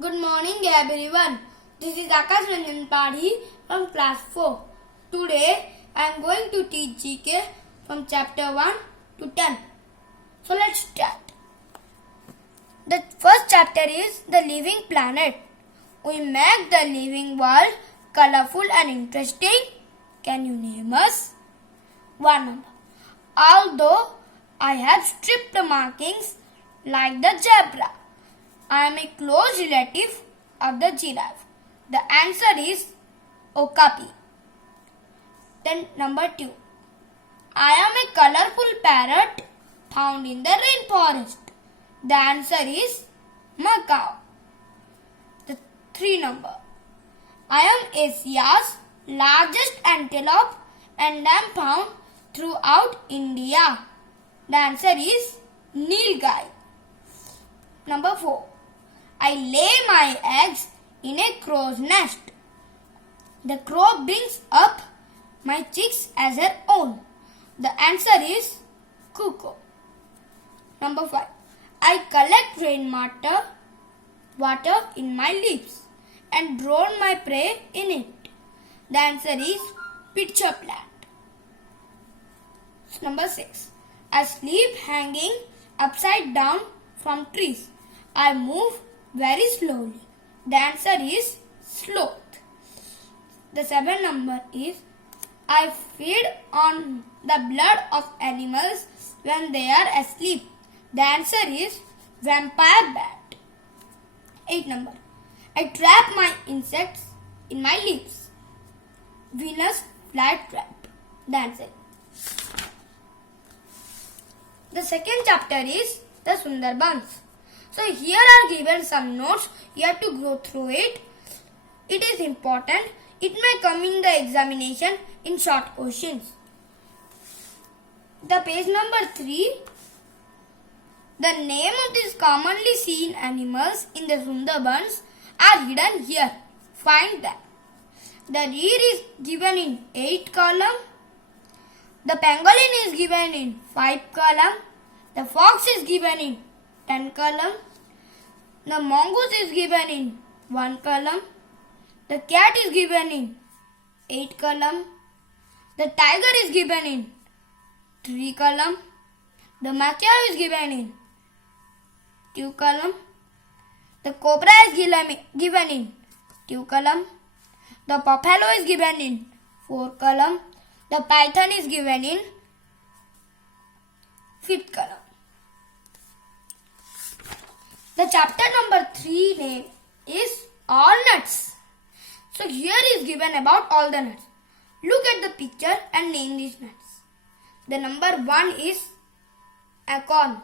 Good morning everyone. This is Akash Ranjan Padhi from class 4. Today I am going to teach GK from chapter 1 to 10. So let's start. The first chapter is the living planet. We make the living world colorful and interesting. Can you name us? 1 number. Although I have stripped markings like the zebra, I am a close relative of the giraffe. The answer is okapi. Then number 2. I am a colorful parrot found in the rainforest. The answer is macaw. The 3 number. I am Asia's largest antelope and am found throughout India. The answer is nilgai. Number 4. I lay my eggs in a crow's nest. The crow brings up my chicks as her own. The answer is cuckoo. Number 5. I collect water in my leaves and drown my prey in it. The answer is pitcher plant. Number 6. I sleep hanging upside down from trees. I move very slowly. The answer is sloth. The 7th number is I feed on the blood of animals when they are asleep. The answer is vampire bat. 8th number. I trap my insects in my leaves. Venus flytrap. The answer. The second chapter is the Sundarbans. So here are given some notes. You have to go through it. It is important. It may come in the examination in short questions. The page number 3. The name of these commonly seen animals in the Sundarbans are hidden here. Find them. The deer is given in 8 column. The pangolin is given in 5 column. The fox is given in 10 column. The mongoose is given in 1 column. The cat is given in 8 column. The tiger is given in 3 column. The macaw is given in 2 column. The cobra is given in 2 column. The buffalo is given in 4 column. The python is given in 5th column. The chapter number 3 name is all nuts. So here is given about all the nuts. Look at the picture and name these nuts. The number 1 is acorn.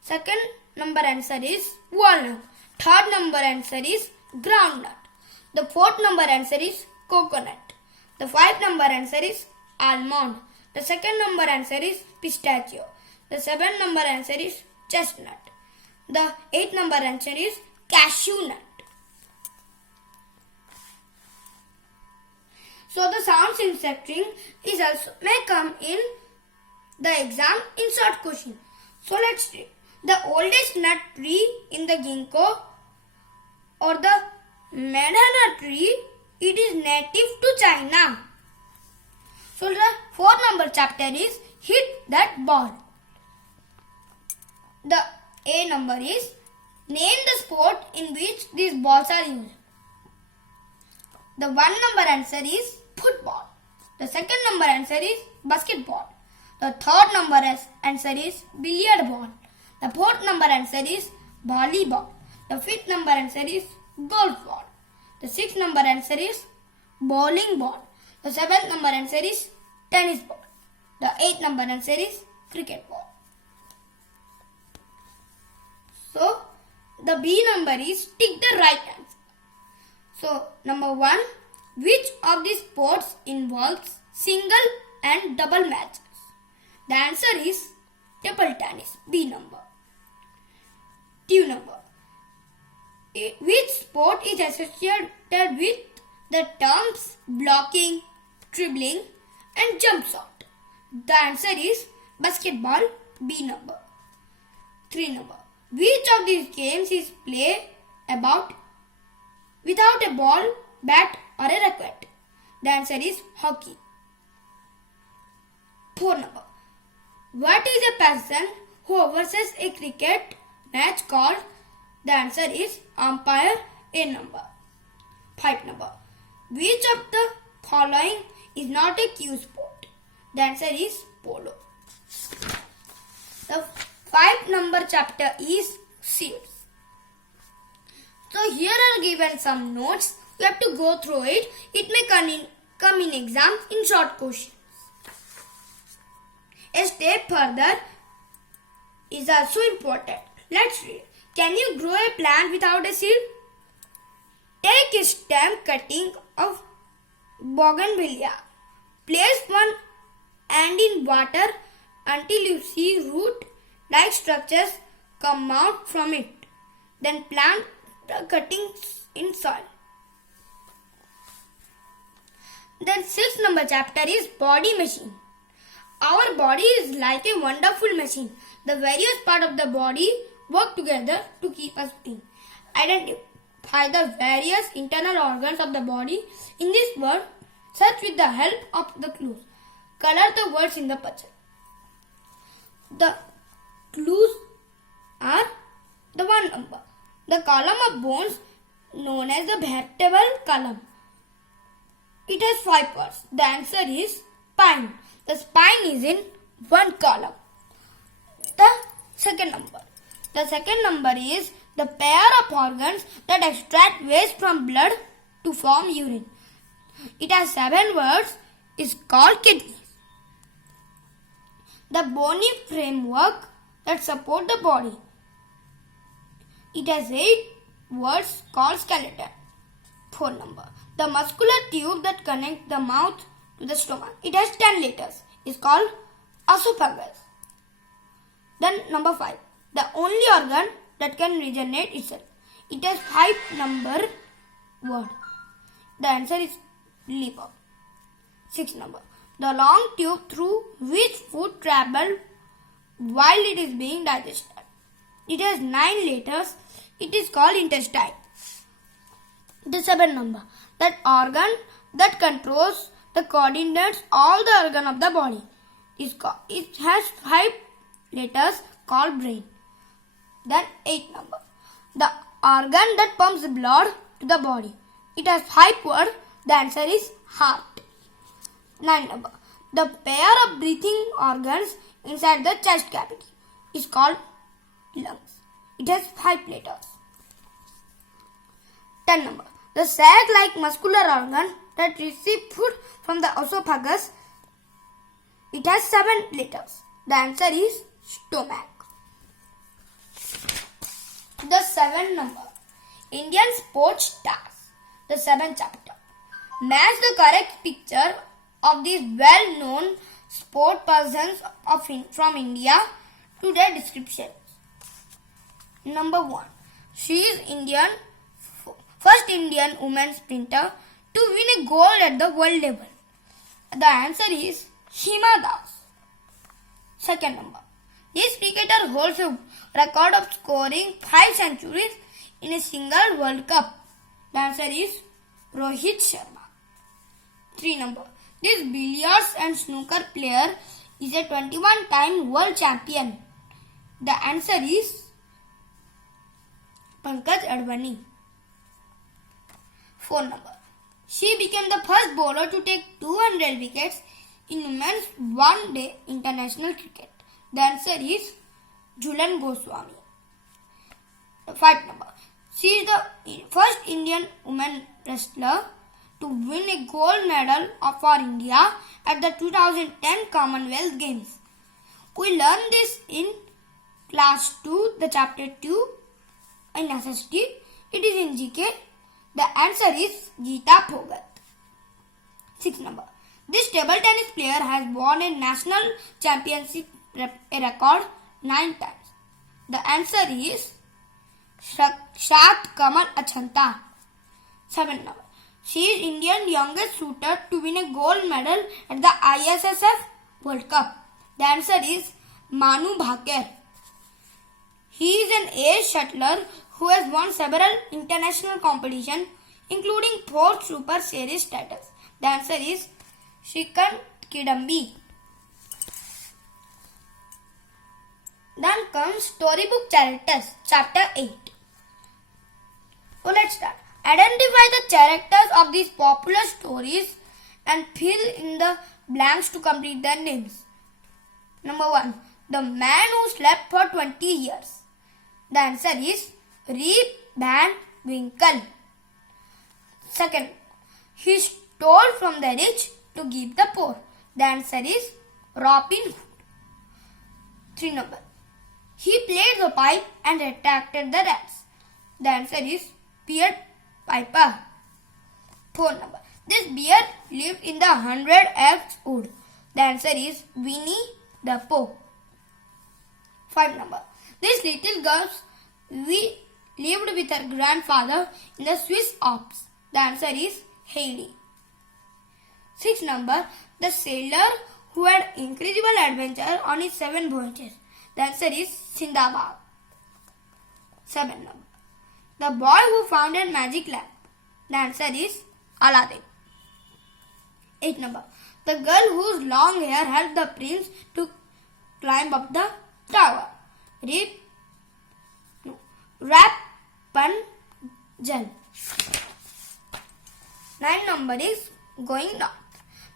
Second number answer is walnut. Third number answer is groundnut. The fourth number answer is coconut. The 5th number answer is almond. The second number answer is pistachio. The 7th number answer is chestnut. The 8th number answer is cashew nut. So the sounds in string is also may come in the exam in short question. So let's read. The oldest nut tree in the ginkgo or the madana tree, it is native to China. So the 4th number chapter is hit that ball. The A number is name the sport in which these balls are used. The 1 number answer is football. The 2nd number answer is basketball. The 3rd number answer is billiard ball. The 4th number answer is volleyball. The 5th number answer is golf ball. The 6th number answer is bowling ball. The 7th number answer is tennis ball. The 8th number answer is cricket ball. So the B number is tick the right answer. So number 1, which of these sports involves single and double matches? The answer is table tennis. B number. 2 number. Which sport is associated with the terms blocking, dribbling and jump shot? The answer is basketball. B number. 3 number. Which of these games is played about without a ball, bat or a racket? The answer is hockey. 4 number. What is a person who oversees a cricket match called? The answer is umpire. A number. 5 number. Which of the following is not a cue sport? The answer is polo. The 5 number chapter is seeds. So here are given some notes. You have to go through it. It may come in exam in short questions. A step further is also important. Let's read. Can you grow a plant without a seed? Take a stem cutting of bougainvillea. Place one hand in water until you see root-like structures come out from it. Then plant the cuttings in soil. Then 6 number chapter is body machine. Our body is like a wonderful machine. The various parts of the body work together to keep us moving. Identify the various internal organs of the body in this word. Search with the help of the clues. Color the words in the puzzle. The clues are the 1 number. The column of bones known as the vertebral column. It has 5 parts. The answer is spine. The spine is in 1 column. The second number is the pair of organs that extract waste from blood to form urine. It has 7 words. Is called kidneys. The bony framework that support the body. It has 8 words called skeleton. 4 number. The muscular tube that connects the mouth to the stomach. It has 10 letters. Is called esophagus. Then number 5. The only organ that can regenerate itself. It has 5 number word. The answer is liver. 6 number. The long tube through which food travels while it is being digested. It has 9 letters. It is called intestine. The 7 number. That organ that controls the coordinates all the organ of the body. It has 5 letters called brain. Then 8 number. The organ that pumps blood to the body. It has 5 words. The answer is heart. 9 number. The pair of breathing organs inside the chest cavity is called lungs. It has 5 letters. 10 number. The sac-like muscular organ that receives food from the esophagus. It has 7 letters. The answer is stomach. The 7 number. Indian sports stars. The 7th chapter. Match the correct picture of these well-known sport persons from India to their descriptions. Number 1. She is first Indian woman sprinter to win a gold at the world level. The answer is Hima Das. 2nd number. This cricketer holds a record of scoring 5 centuries in a single World Cup. The answer is Rohit Sharma. 3 number. This billiards and snooker player is a 21-time world champion. The answer is Pankaj Advani. 4 number. She became the first bowler to take 200 wickets in women's one-day international cricket. The answer is Jhulan Goswami. 5 number. She is the first Indian woman wrestler to win a gold medal for India at the 2010 Commonwealth Games. We learned this in class 2, the chapter 2 in SST. It is in GK. The answer is Geeta Phogat. 6 number. This table tennis player has won a national championship a record 9 times. The answer is Sakshat Kamal Achanta. 7 number. She is Indian youngest shooter to win a gold medal at the ISSF World Cup. The answer is Manu Bhaker. He is an ace shuttler who has won several international competitions including 4 Super Series titles? The answer is Shrikant Kidambi. Then comes Storybook Characters, Chapter 8. So let's start. Identify the characters of these popular stories and fill in the blanks to complete their names. Number 1. The Man Who Slept for 20 Years. The answer is Rip Van Winkle. Second, he stole from the rich to give the poor. The answer is Robin Hood. 3 number. He played the pipe and attracted the rats. The answer is Pied Piper. 4 number. This bear lived in the 100 Acres Wood. The answer is Winnie the Pooh. 5 number. This little girl lived with her grandfather in the Swiss Alps. The answer is Heidi. 6 number. The sailor who had incredible adventure on his 7 voyages. The answer is Sindbad. 7 number. The boy who found a magic lamp. The answer is Aladdin. 8 number. The girl whose long hair helped the prince to climb up the tower. Rapunzel. 9 number is going north.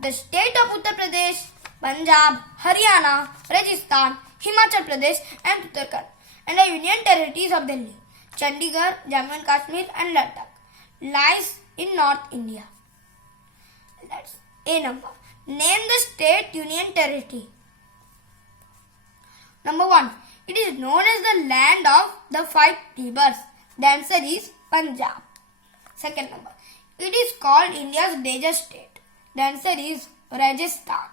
The state of Uttar Pradesh, Punjab, Haryana, Rajasthan, Himachal Pradesh and Uttarakhand and the Union Territories of Delhi, Chandigarh, Jammu and Kashmir and Ladakh lies in North India. That's A number. Name the state union territory. Number 1. It is known as the land of the 5 rivers. The answer is Punjab. Second number. It is called India's desert state. The answer is Rajasthan.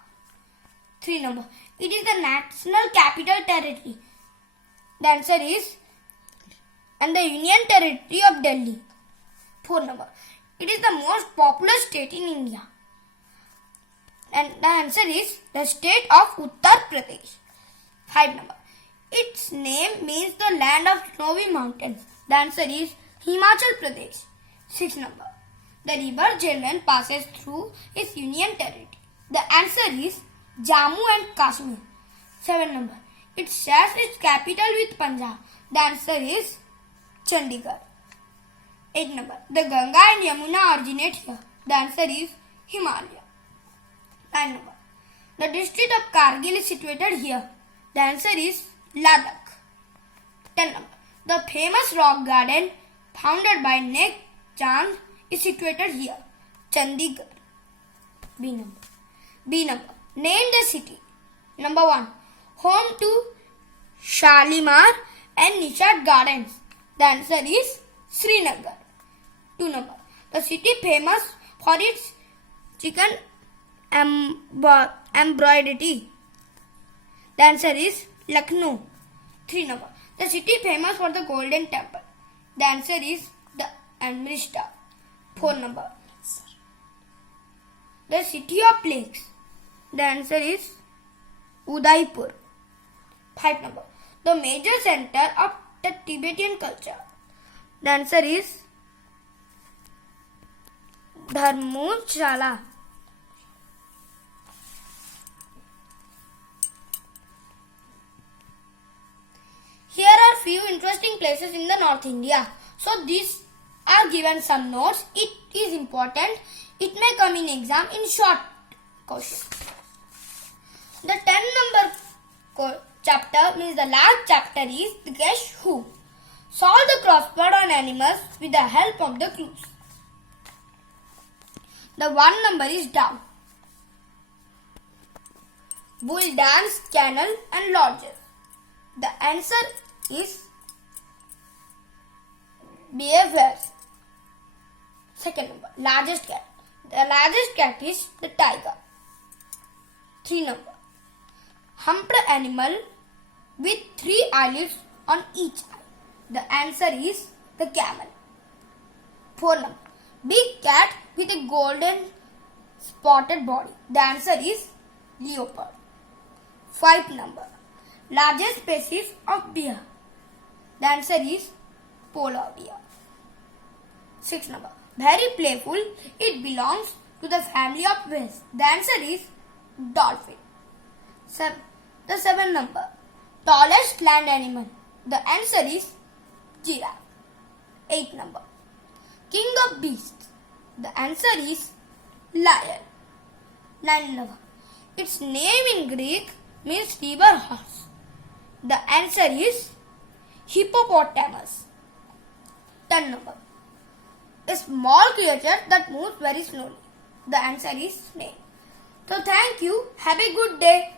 3 number. It is the national capital territory. The answer is and the union territory of Delhi. 4 number. It is the most populous state in India. And the answer is the state of Uttar Pradesh. 5 number. Its name means the land of snowy mountains. The answer is Himachal Pradesh. 6 number. The river Jhelum passes through its union territory. The answer is Jammu and Kashmir. 7 number. It shares its capital with Punjab. The answer is Chandigarh. 8 number. The Ganga and Yamuna originate here. The answer is Himalaya. 9 number. The district of Kargil is situated here. The answer is Ladakh. 10 number. The famous rock garden founded by Nek Chand is situated here. Chandigarh. B number. B number. Name the city. Number 1. Home to Shalimar and Nishad Gardens. The answer is Srinagar. 2 number. The city famous for its chicken embroidery. The answer is Lucknow. 3 number. The city famous for the Golden Temple. The answer is the Amritsar. 4 number. The city of lakes. The answer is Udaipur. 5 number. The major center of the Tibetan culture. The answer is Dharmshala. Here are few interesting places in the North India. So these are given some notes. It is important. It may come in exam in short question. The 10 number chapter means the last chapter is the Guess Who. Solve the crossword on animals with the help of the clues. The 1 number is down. Bull dance, canal and lodges. The answer is behavior. Second number, largest cat. The largest cat is the tiger. 3 number, humped animal with 3 eyelids on each eye. The answer is the camel. 4 number, big cat with a golden spotted body. The answer is leopard. 5 number, largest species of deer. The answer is polar bear. 6 number. Very playful. It belongs to the family of whales. The answer is dolphin. The 7 number. Tallest land animal. The answer is giraffe. 8 number. King of beasts. The answer is lion. 9 number. Its name in Greek means river horse. The answer is hippopotamus. 10 number. A small creature that moves very slowly. The answer is snake. So thank you. Have a good day.